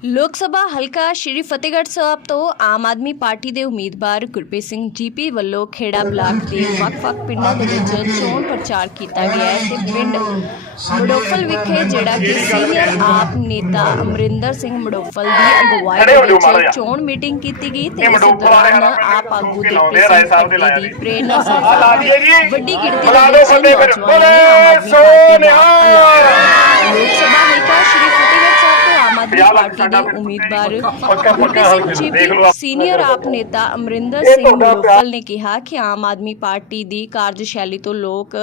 ਲੋਕ ਸਭਾ ਹਲਕਾ ਸ਼੍ਰੀ ਫਤਿਹਗੜ੍ਹ ਸਾਹਿਬ ਤੋਂ ਆਮ ਆਦਮੀ ਪਾਰਟੀ ਦੇ ਉਮੀਦਵਾਰ ਗੁਰਪ੍ਰੀਤ ਸਿੰਘ ਜੀਪੀ ਵੱਲੋਂ ਖੇੜਾ ਬਲਾਕ ਦੇ ਵੱਖ-ਵੱਖ ਪਿੰਡਾਂ ਦੇ ਵਿੱਚ ਚੋਣ ਪ੍ਰਚਾਰ ਕੀਤਾ ਗਿਆ ਹੈ ਤੇ ਪਿੰਡ ਮੜੋਫਲ ਵਿਖੇ ਜਿਹੜਾ ਕਿ ਸੀਨੀਅਰ ਆਪ ਨੇਤਾ ਅਮਰਿੰਦਰ ਸਿੰਘ ਮੜੋਫਲ ਦੀ ਅਗਵਾਈ ਵਿੱਚ ਚੋਣ ਮੀਟਿੰਗ ਕੀਤੀ ਗਈ ਤੇ ਇਸ ਦੌਰਾਨ ਆਪ ਆਗੂ ਦੇ ਦੀ ਪ੍ਰੇਰਨਾ ਸਦਕਾ ਵੱਡੀ ਗਿਣਤੀ ਦੇ ਵਿੱਚ ਨੌਜਵਾਨਾਂ ਆਮ ਆਦਮੀ ਪਾਰਟੀ ਦਾ ਐਲਾਨ ਲੋਕ ਸਭਾ ਹਲਕਾ ਸ਼੍ਰੀ ਫਤਿਹਗੜ੍ਹ ਸਾਹਿਬ ਤੋਂ ਆਮ ਆਦਮੀ ਪਾਰਟੀ ਦੇ ਉਮੀਦਵਾਰ ਗੁਰਪ੍ਰੀਤ ਸਿੰਘ ਜੀਪੀ ਸੀਨੀਅਰ ਆਪ ਨੇਤਾ ਅਮਰਿੰਦਰ ਸਿੰਘ ਮਲੋਫਲ ਨੇ ਕਿਹਾ ਕਿ ਆਮ ਆਦਮੀ ਪਾਰਟੀ ਦੀ ਕਾਰਜਸ਼ੈਲੀ ਤੋਂ ਲੋਕ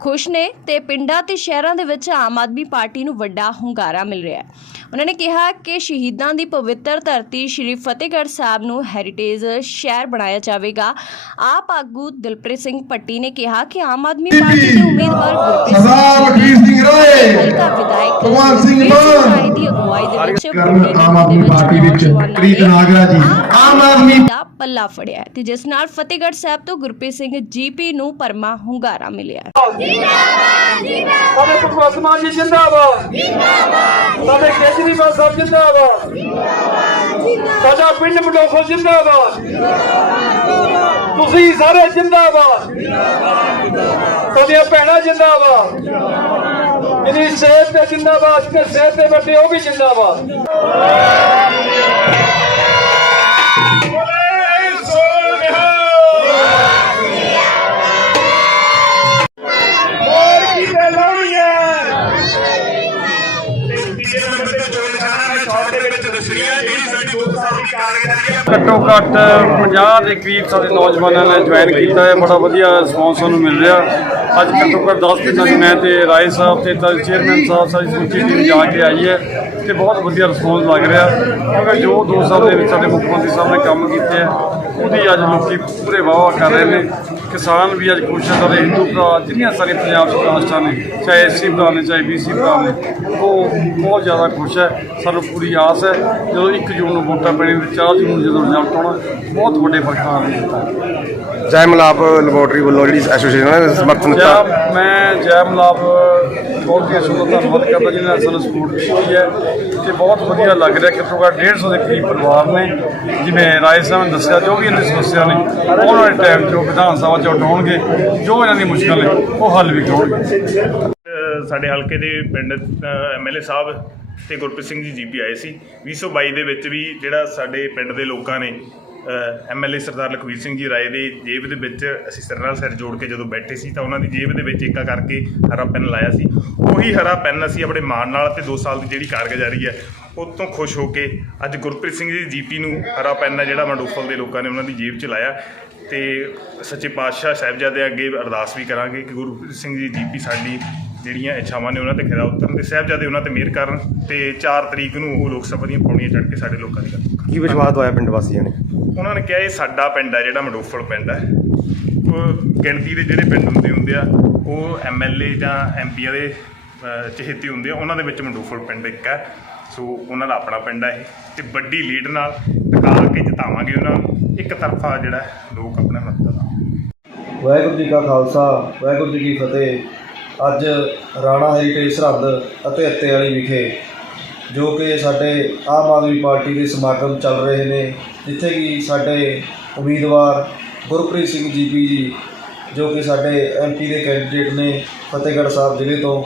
ਖੁਸ਼ ਨੇ ਤੇ ਪਿੰਡਾਂ ਤੇ ਸ਼ਹਿਰਾਂ ਦੇ ਵਿੱਚ ਆਮ ਆਦਮੀ ਪਾਰਟੀ ਨੂੰ ਵੱਡਾ ਹੁੰਗਾਰਾ ਮਿਲ ਰਿਹਾ ਹੈ। ਉਹਨਾਂ ਨੇ ਕਿਹਾ ਕਿ ਸ਼ਹੀਦਾਂ ਦੀ ਪਵਿੱਤਰ ਧਰਤੀ ਸ਼੍ਰੀ ਫਤਿਹਗੜ੍ਹ ਸਾਹਿਬ ਨੂੰ ਹੈਰੀਟੇਜ ਸ਼ਹਿਰ ਬਣਾਇਆ ਜਾਵੇਗਾ। ਆਪ ਆਗੂ ਦਿਲਪ੍ਰੀਤ ਸਿੰਘ ਪੱਟੀ ਨੇ ਕਿਹਾ ਕਿ ਆਮ ਆਦਮੀ ਪਾਰਟੀ ਦੇ ਉਮੀਦਵਾਰ ਗੁਰਪ੍ਰੀਤ ਸਰਦਾਰ ਸਿੰਘ ਵਕੀਲ ਸਿੰਘ ਰਾਏ ਹਲਕਾ ਵਿਧਾਇਕ ਭਗਵਾਨ ਸਿੰਘ ਵੀਰ ਮਾਨ ਰਾਏ ਦੀ ਅਗਵਾਈ ਦੇ ਵਿੱਚ ਕਰਨ ਆਮ ਆਦਮੀ ਪਾਰਟੀ ਵਿੱਚ ਪ੍ਰੀਤ ਨਾਗਰਾ ਜੀ ਆਮ ਆਦਮੀ ਦਾ ਪੱਲਾ ਫੜਿਆ ਤੇ ਜਿਸ ਨਾਲ ਫਤਿਹਗੜ੍ਹ ਸਾਹਿਬ ਤੋਂ ਗੁਰਪ੍ਰੀਤ ਸਿੰਘ ਜੀਪੀ ਨੂੰ ਪਰਮਾ ਹੁੰਗਾਰਾ ਮਿਲਿਆ ਹੈ। ਸਾਡੇ ਭਗਵੰਤ ਮਾਨ ਜੀ ਜਿੰਦਾਬਾਦ। ਜਿੰਦਾਬਾਦ। ਸਾਡੇ ਕੇਜਰੀਵਾਲ ਸਾਹਿਬ ਜਿੰਦਾਬਾਦ। ਜਿੰਦਾਬਾਦ ਸਾਡਾ ਪਿੰਡ ਮਡੋਖੋ ਜਿੰਦਾਬਾਦ। ਤੁਸੀਂ ਸਾਰੇ ਜਿੰਦਾਬਾਦ। ਤੁਹਾਡੀਆਂ ਭੈਣਾਂ ਜਿੰਦਾਬਾਦ। ਇਹਦੀ ਸਿਹਤ ਤੇ ਜਿੰਦਾਬਾਦ ਤੇ ਸਿਹਤ ਤੇ ਵੱਡੇ ਉਹ ਵੀ ਜਿੰਦਾਬਾਦ। ਘੱਟੋ ਘੱਟ 50 ਦੇ ਕਰੀਬ ਸਾਡੇ ਨੌਜਵਾਨਾਂ ਨੇ ਜੁਆਇਨ ਕੀਤਾ ਹੈ। ਬੜਾ ਵਧੀਆ ਰਿਸਪੌਂਸ ਸਾਨੂੰ ਮਿਲ ਰਿਹਾ। ਅੱਜ ਘੱਟੋ ਘੱਟ 10 ਪਿੰਡਾਂ ਦੀ ਮੈਂ ਤੇ ਰਾਏ ਸਾਹਿਬ ਤੇ ਤਾਂ ਚੇਅਰਮੈਨ ਸਾਹਿਬ ਸਾਡੀ ਸਮੁੱਚੀ ਟੀਮ ਜਾ ਕੇ ਆਈ ਹੈ ਤੇ ਬਹੁਤ ਵਧੀਆ ਰਿਸਪੌਂਸ ਲੱਗ ਰਿਹਾ। ਕਿਉਂਕਿ ਜੋ ਦੋ ਸਾਲ ਦੇ ਵਿੱਚ ਸਾਡੇ ਮੁੱਖ ਮੰਤਰੀ ਸਾਹਿਬ ਨੇ ਕੰਮ ਕੀਤੇ ਆ ਉਹਦੀ ਅੱਜ ਲੋਕੀ ਪੂਰੇ ਵਾਹ ਕਰ ਰਹੇ ਨੇ। ਕਿਸਾਨ ਵੀ ਅੱਜ ਖੁਸ਼ ਹੈ ਸਾਡੇ ਹਿੰਦੂ ਭਰਾ ਜਿੰਨੀਆਂ ਸਾਰੀਆਂ ਪੰਜਾਬ ਦੇ ਕਾਸਟਾਂ ਨੇ ਚਾਹੇ ਐਸਸੀ ਭਰਾ ਨੇ ਚਾਹੇ ਬੀਸੀ ਭਰਾ ਨੇ ਉਹ ਬਹੁਤ ਜ਼ਿਆਦਾ ਖੁਸ਼ ਹੈ ਸਾਨੂੰ ਪੂਰੀ ਆਸ ਹੈ ਜਦੋਂ 1 ਜੂਨ ਨੂੰ ਵੋਟਾਂ ਪੈਣੀ ਤੇ 4 ਜੂਨ ਨੂੰ ਜਦੋਂ ਰਿਜ਼ਲਟ ਆਉਣਾ ਬਹੁਤ ਵੱਡੇ ਫਰਕਾਂ ਨੇ ਜੈ ਮਲਾਪ ਲੈਬੋਰਟਰੀ ਵੱਲੋਂ ਜਿਹੜੀ ਐਸੋਸੀਏਸ਼ਨ ਨੇ ਸਮਰਥਨ ਦਿੱਤਾ। ਮੈਂ ਜੈ ਮਲਾਪ ਬਹੁਤ ਹੀ ਅਸੂਲ ਧੰਨਵਾਦ ਕਰਦਾ ਜਿਹਨਾਂ ਨੇ ਸਾਨੂੰ ਸਪੋਰਟ ਕੀਤੀ ਹੈ ਤੇ ਬਹੁਤ ਵਧੀਆ ਲੱਗ ਰਿਹਾ ਕਿ ਘੱਟੋ ਘੱਟ 150 ਦੇ ਕਰੀਬ ਪਰਿਵਾਰ ਨੇ, ਜਿਵੇਂ ਰਾਏ ਸਾਹਿਬ ਨੇ ਦੱਸਿਆ, ਜੋ ਵੀ ਇਹਨਾਂ ਦੀ ਸਮੱਸਿਆ ਨੇ, ਆਉਣ ਵਾਲੇ ਟਾਈਮ 'ਚ ਵਿਧਾਨ ਸਭਾ 'ਚ ਉਠਾਉਣਗੇ, ਜੋ ਇਹਨਾਂ ਦੀ ਮੁਸ਼ਕਲ ਨੇ, ਉਹ ਹੱਲ ਵੀ ਕਰਨਗੇ ਸਾਡੇ ਹਲਕੇ ਦੇ ਪਿੰਡ ਐਮਐਲਏ ਸਾਹਿਬ ਤੇ ਗੁਰਪ੍ਰੀਤ ਸਿੰਘ ਜੀ ਜੀਪੀ ਆਏ ਸੀ। 2022 ਦੇ ਵਿੱਚ ਵੀ ਜਿਹੜਾ ਸਾਡੇ ਪਿੰਡ ਦੇ ਲੋਕਾਂ ਨੇ ਐਮਐਲਏ ਸਰਦਾਰ ਲਖਵੀਰ ਸਿੰਘ ਜੀ ਰਾਏ ਦੇ ਜੇਬ ਦੇ ਵਿੱਚ ਅਸੀਂ ਸਿਰ ਨਾਲ ਸਿਰ ਜੋੜ ਕੇ ਜਦੋਂ ਬੈਠੇ ਸੀ ਤਾਂ ਉਹਨਾਂ ਦੀ ਜੇਬ ਦੇ ਵਿੱਚ ਏਕਾ ਕਰਕੇ ਹਰਾ ਪੈਨ ਲਾਇਆ ਸੀ ਉਹੀ ਹਰਾ ਪੈਨ ਅਸੀਂ ਆਪਣੇ ਮਾਣ ਨਾਲ ਤੇ 2 ਸਾਲ ਦੀ ਜਿਹੜੀ ਕਾਰਗੁਜ਼ਾਰੀ ਹੈ ਉਹ ਤੋਂ ਖੁਸ਼ ਹੋ ਕੇ ਅੱਜ ਗੁਰਪ੍ਰੀਤ ਸਿੰਘ ਜੀ ਜੀਪੀ ਨੂੰ ਹਰਾ ਪੈਨ ਹੈ ਜਿਹੜਾ ਮੰਡੋਫਲ ਦੇ ਲੋਕਾਂ ਨੇ ਉਹਨਾਂ ਦੀ ਜੇਬ 'ਚ ਲਾਇਆ ਤੇ ਸੱਚੇ ਪਾਤਸ਼ਾਹ ਸਾਹਿਬਜ਼ਾਦੇ ਅੱਗੇ ਅਰਦਾਸ ਵੀ ਕਰਾਂਗੇ ਕਿ ਗੁਰਪ੍ਰੀਤ ਸਿੰਘ ਜੀ ਜੀਪੀ ਸਾਡੀ ਜਿਹੜੀਆਂ ਇੱਛਾਵਾਂ ਨੇ ਉਹਨਾਂ ਤੇ ਖਰਾ ਉਤਰਨ ਤੇ ਸਾਹਿਬਜ਼ਾਦੇ ਉਹਨਾਂ ਤੇ ਮਿਹਰ ਕਰਨ ਤੇ 4 ਤਰੀਕ ਨੂੰ ਉਹ ਲੋਕ ਸਭਾ ਦੀਆਂ ਪੌੜੀਆਂ ਚੜ੍ਹ ਕੇ ਸਾਡੇ ਲੋਕਾਂ ਦੀ ਕਰਨ। ਕੀ ਵਿਸ਼ਵਾਸ ਦਵਾਇਆ ਪਿੰਡ ਵਾਸੀਆਂ ਨੇ ਉਹਨਾਂ ਨੇ ਕਿਹਾ ਇਹ ਸਾਡਾ ਪਿੰਡ ਹੈ, ਜਿਹੜਾ ਮਡੋਫਲ ਪਿੰਡ ਹੈ। ਉਹ ਗਿਣਤੀ ਦੇ ਜਿਹੜੇ ਪਿੰਡ ਹੁੰਦੇ ਹੁੰਦੇ ਆ, ਉਹ ਐਮਐਲਏ ਜਾਂ ਐਮਪੀ ਦੇ ਚਹੇਤੀ ਹੁੰਦੇ ਆ, ਉਹਨਾਂ ਦੇ ਵਿੱਚ ਮਡੋਫਲ ਪਿੰਡ ਇੱਕ ਹੈ। ਸੋ ਉਹਨਾਂ ਦਾ ਆਪਣਾ ਪਿੰਡ ਹੈ ਇਹ। ਤੇ ਵੱਡੀ ਲੀਡ ਨਾਲ ਟਿਕਾ ਕੇ ਜਿਤਾਵਾਂਗੇ ਉਹਨਾਂ ਨੂੰ। ਇੱਕ ਤਰਫਾ ਜਿਹੜਾ ਲੋਕ ਆਪਣੇ ਮਤਲਬ ਦਾ। ਵਾਹਿਗੁਰੂ ਜੀ ਕਾ ਖਾਲਸਾ, ਵਾਹਿਗੁਰੂ ਜੀ ਕੀ ਫਤਿਹ। ਅੱਜ ਰਾਣਾ ਹੈਰੀਟੇਜ ਸਰਹੱਦ ਅਤੇ ਅੱਤੇ ਵਾਲੀ ਵਿਖੇ ਜੋ ਕਿ ਸਾਡੇ ਆਮ ਆਦਮੀ ਪਾਰਟੀ ਦੇ ਸਮਾਗਮ ਚੱਲ ਰਹੇ ਨੇ ਜਿੱਥੇ ਕਿ ਸਾਡੇ ਉਮੀਦਵਾਰ ਗੁਰਪ੍ਰੀਤ ਸਿੰਘ ਜੀਪੀ ਜੀ, ਜੋ ਕਿ ਸਾਡੇ ਐਮਪੀ ਦੇ ਕੈਂਡੀਡੇਟ ਨੇ ਫਤਿਹਗੜ੍ਹ ਸਾਹਿਬ ਜ਼ਿਲ੍ਹੇ ਤੋਂ,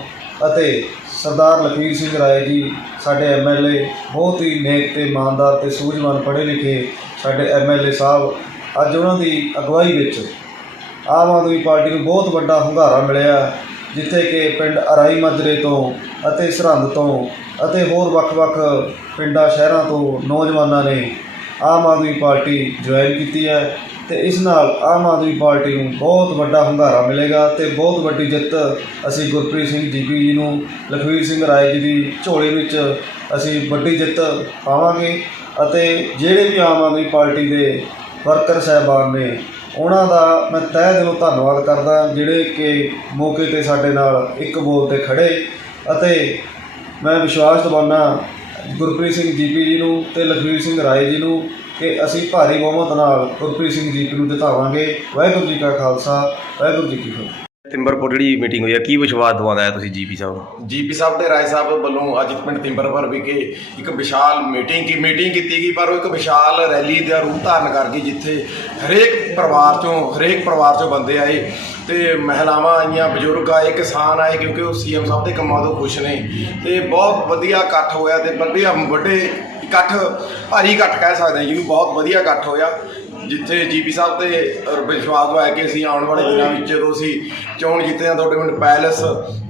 ਅਤੇ ਸਰਦਾਰ ਲਖਵੀਰ ਸਿੰਘ ਰਾਏ ਜੀ, ਸਾਡੇ ਐਮਐਲਏ ਬਹੁਤ ਹੀ ਨੇਕ ਤੇ ਇਮਾਨਦਾਰ ਤੇ ਸੂਝਵਾਨ ਪੜ੍ਹੇ ਲਿਖੇ ਸਾਡੇ ਐਮਐਲਏ ਸਾਹਿਬ, ਅੱਜ ਉਹਨਾਂ ਦੀ ਅਗਵਾਈ ਵਿੱਚ ਆਮ ਆਦਮੀ ਪਾਰਟੀ ਨੂੰ ਬਹੁਤ ਵੱਡਾ ਹੁੰਗਾਰਾ ਮਿਲਿਆ, ਜਿੱਥੇ ਕਿ ਪਿੰਡ ਅਰਾਈ ਮਾਜਰੇ ਤੋਂ ਅਤੇ ਸਰਹੰਦ ਤੋਂ ਅਤੇ ਹੋਰ ਵੱਖ-ਵੱਖ ਪਿੰਡਾਂ, ਸ਼ਹਿਰਾਂ ਤੋਂ ਨੌਜਵਾਨਾਂ ਨੇ ਆਮ ਆਦਮੀ ਪਾਰਟੀ ਜੁਆਇਨ ਕੀਤੀ ਹੈ ਤੇ ਇਸ ਨਾਲ ਆਮ ਆਦਮੀ ਪਾਰਟੀ ਨੂੰ ਬਹੁਤ ਵੱਡਾ ਹੁੰਗਾਰਾ ਮਿਲੇਗਾ ਤੇ ਬਹੁਤ ਵੱਡੀ ਜਿੱਤ ਅਸੀਂ ਗੁਰਪ੍ਰੀਤ ਸਿੰਘ ਜੀਪੀ ਜੀ ਨੂੰ, ਲਖਵੀਰ ਸਿੰਘ ਰਾਏ ਜੀ ਦੀ ਝੋਲੀ ਵਿੱਚ ਅਸੀਂ ਵੱਡੀ ਜਿੱਤ ਪਾਵਾਂਗੇ ਅਤੇ ਜਿਹੜੇ ਵੀ ਆਮ ਆਦਮੀ ਪਾਰਟੀ ਦੇ ਵਰਕਰ ਸਾਹਿਬਾਨ ਨੇ, ਉਹਨਾਂ ਦਾ ਮੈਂ ਤਹਿ ਦਿਲੋਂ ਧੰਨਵਾਦ ਕਰਦਾ, ਜਿਹੜੇ ਕਿ ਮੌਕੇ ਤੇ ਸਾਡੇ ਨਾਲ ਇੱਕ ਬੋਲ ਤੇ ਖੜੇ ਅਤੇ ਮੈਂ ਵਿਸ਼ਵਾਸ ਦਿਵਾਉਣਾ ਗੁਰਪ੍ਰੀਤ ਸਿੰਘ ਜੀਪੀ ਜੀ ਨੂੰ ਤੇ ਲਖਵੀਰ ਸਿੰਘ ਰਾਏ ਜੀ ਨੂੰ ਕਿ ਅਸੀਂ ਭਾਰੀ ਬਹੁਮਤ ਨਾਲ ਗੁਰਪ੍ਰੀਤ ਸਿੰਘ ਜੀਪੀ ਨੂੰ ਜਿਤਾਵਾਂਗੇ ਵਾਹਿਗੁਰੂ ਜੀ ਕਾ ਖਾਲਸਾ, ਵਾਹਿਗੁਰੂ ਜੀ ਕੀ ਫਤਿਹ। ਤਿੰਬਰਪੁਰ ਜਿਹੜੀ ਮੀਟਿੰਗ ਹੋਈ ਹੈ ਕੀ ਵਿਸ਼ਵਾਸ ਦਵਾਉਂਦਾ ਹੈ ਤੁਸੀਂ ਜੀਪੀ ਸਾਹਿਬ ਨੂੰ? ਜੀਪੀ ਸਾਹਿਬ ਤੇ ਰਾਏ ਸਾਹਿਬ ਵੱਲੋਂ ਅੱਜ ਪਿੰਡ ਤਿੰਬਰਪੁਰ ਵਿਖੇ ਇੱਕ ਵਿਸ਼ਾਲ ਮੀਟਿੰਗ ਕੀ ਮੀਟਿੰਗ ਕੀਤੀ ਗਈ, ਪਰ ਉਹ ਇੱਕ ਵਿਸ਼ਾਲ ਰੈਲੀ ਦਾ ਰੂਪ ਧਾਰਨ ਕਰ ਗਈ, ਜਿੱਥੇ ਹਰੇਕ ਪਰਿਵਾਰ ਚੋਂ ਹਰੇਕ ਪਰਿਵਾਰ ਚੋਂ ਬੰਦੇ ਆਏ ਤੇ ਮਹਿਲਾਵਾਂ ਆਈਆਂ, ਬਜ਼ੁਰਗ ਆਏ, ਕਿਸਾਨ ਆਏ, ਕਿਉਂਕਿ ਉਹ ਸੀਐਮ ਸਾਹਿਬ ਦੇ ਕੰਮਾਂ ਤੋਂ ਖੁਸ਼ ਨੇ ਤੇ ਬਹੁਤ ਵਧੀਆ ਇਕੱਠ ਹੋਇਆ ਤੇ ਵਧੀਆ ਵੱਡੇ ਇਕੱਠ, ਭਾਰੀ ਇਕੱਠ ਕਹਿ ਸਕਦੇ ਹਾਂ, ਜਿਹਨੂੰ ਬਹੁਤ ਵਧੀਆ ਇਕੱਠ ਹੋਇਆ। ਜਿੱਥੇ ਜੀਪੀ ਸਾਹਿਬ ਤੇ ਵਿਸ਼ਵਾਸ ਦਵਾਇਆ ਕਿ ਅਸੀਂ ਆਉਣ ਵਾਲੇ ਦਿਨਾਂ ਵਿੱਚ ਜਦੋਂ ਅਸੀਂ ਚੋਣ ਜਿੱਤੇ ਹਾਂ ਤੁਹਾਡੇ ਪਿੰਡ ਪੈਲਸ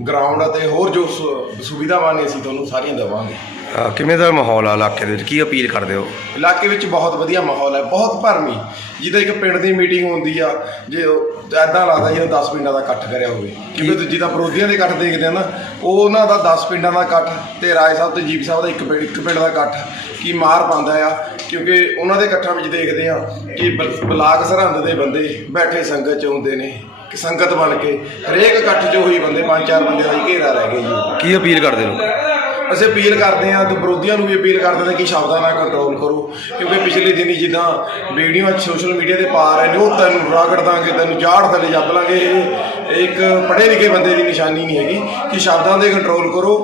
ਗਰਾਊਂਡ ਅਤੇ ਹੋਰ ਜੋ ਸੁ- ਸੁਵਿਧਾਵਾਂ ਨੇ ਅਸੀਂ ਤੁਹਾਨੂੰ ਸਾਰੀਆਂ ਦੇਵਾਂਗੇ। ਅਹ ਕਿਵੇਂ ਦਾ ਮਾਹੌਲ ਆ ਇਲਾਕੇ ਦੇ ਵਿੱਚ? ਕੀ ਅਪੀਲ ਕਰਦੇ ਹੋ? ਇਲਾਕੇ ਵਿੱਚ ਬਹੁਤ ਵਧੀਆ ਮਾਹੌਲ ਹੈ ਬਹੁਤ ਭਰਮੀ। ਜਿੱਦਾਂ ਇੱਕ ਪਿੰਡ ਦੀ ਮੀਟਿੰਗ ਹੁੰਦੀ ਆ ਜੇ ਐਦਾਂ ਲੱਗਦਾ ਜਿਵੇਂ 10 ਪਿੰਡਾਂ ਦਾ ਇਕੱਠ ਕਰਿਆ ਹੋਵੇ। ਕਿਉਂਕਿ ਦੂਜੀ ਦਾ ਵਿਰੋਧੀਆਂ ਦੇ ਇਕੱਠ ਦੇਖਦੇ ਆ ਨਾ ਉਹ ਉਹਨਾਂ ਦਾ 10 ਪਿੰਡਾਂ ਦਾ ਇਕੱਠ ਤੇ ਰਾਏ ਸਾਹਿਬ ਤੇ ਜੀਪੀ ਸਾਹਿਬ ਦਾ ਇੱਕ ਪਿੰਡ ਇੱਕ ਪਿੰਡ ਦਾ ਇਕੱਠ ਕੀ ਮਾਰ ਪਾਉਂਦਾ ਆ। ਕਿਉਂਕਿ ਉਹਨਾਂ ਦੇ ਇਕੱਠਾਂ ਵਿੱਚ ਦੇਖਦੇ ਆ ਕਿ ਬਲ- ਬਲਾਕ ਸਰਹੰਦ ਦੇ ਬੰਦੇ ਬੈਠੇ ਸੰਗਤ ਚ ਆਉਂਦੇ ਨੇ ਕਿ ਸੰਗਤ ਬਣ ਕੇ ਹਰੇਕ ਇਕੱਠ 'ਚ ਉਹੀ ਬੰਦੇ ਪੰਜ ਚਾਰ ਬੰਦੇ ਦਾ ਹੀ ਘੇਰਾ ਰਹਿ ਗਿਆ ਜੀ। ਕੀ ਅਪੀਲ ਕਰਦੇ ਹੋ? ਅਸੀਂ ਅਪੀਲ ਕਰਦੇ ਹਾਂ ਤੇ ਵਿਰੋਧੀਆਂ ਨੂੰ ਵੀ ਅਪੀਲ ਕਰਦੇ ਹਾਂ ਕਿ ਸ਼ਬਦਾਂ ਨਾਲ ਕੰਟਰੋਲ ਕਰੋ ਕਿਉਂਕਿ ਪਿਛਲੇ ਦਿਨੀ ਜਿੱਦਾਂ ਵੀਡੀਓ ਸੋਸ਼ਲ ਮੀਡੀਆ ਤੇ ਪਾ ਰਹੇ ਨੇ ਉਹ ਤੈਨੂੰ ਰਾਗੜ ਦਾਂਗੇ ਤੈਨੂੰ ਜਾੜ ਥੱਲੇ ਜੱਬ ਲਾਂਗੇ ਇਹ ਇੱਕ ਪੜ੍ਹੇ ਲਿਖੇ ਬੰਦੇ ਦੀ ਨਿਸ਼ਾਨੀ ਨਹੀਂ ਹੈਗੀ ਕਿ ਸ਼ਬਦਾਂ ਦੇ ਕੰਟਰੋਲ ਕਰੋ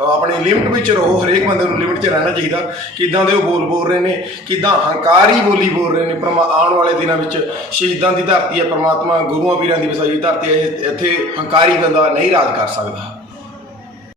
ਉਹ ਆਪਣੀ ਲਿਮਟ ਵਿੱਚ ਰਹੋ, ਹਰੇਕ ਬੰਦੇ ਨੂੰ ਲਿਮਟ 'ਚ ਰਹਿਣਾ ਚਾਹੀਦਾ। ਕਿਦਾਂ ਦੇ ਉਹ ਬੋਲ ਬੋਲ ਰਹੇ ਨੇ, ਕਿਦਾਂ ਹੰਕਾਰੀ ਬੋਲੀ ਬੋਲ ਰਹੇ ਨੇ, ਪਰਮਾ, ਆਉਣ ਵਾਲੇ ਦਿਨਾਂ ਵਿੱਚ ਸ਼ਹੀਦਾਂ ਦੀ ਧਰਤੀ ਹੈ, ਪਰਮਾਤਮਾ ਗੁਰੂਆਂ ਪੀਰਾਂ ਦੀ ਵਸਾਈ ਧਰਤੀ ਹੈ, ਇਹ- ਇੱਥੇ ਹੰਕਾਰੀ ਬੰਦਾ ਨਹੀਂ ਰਾਜ ਕਰ ਸਕਦਾ।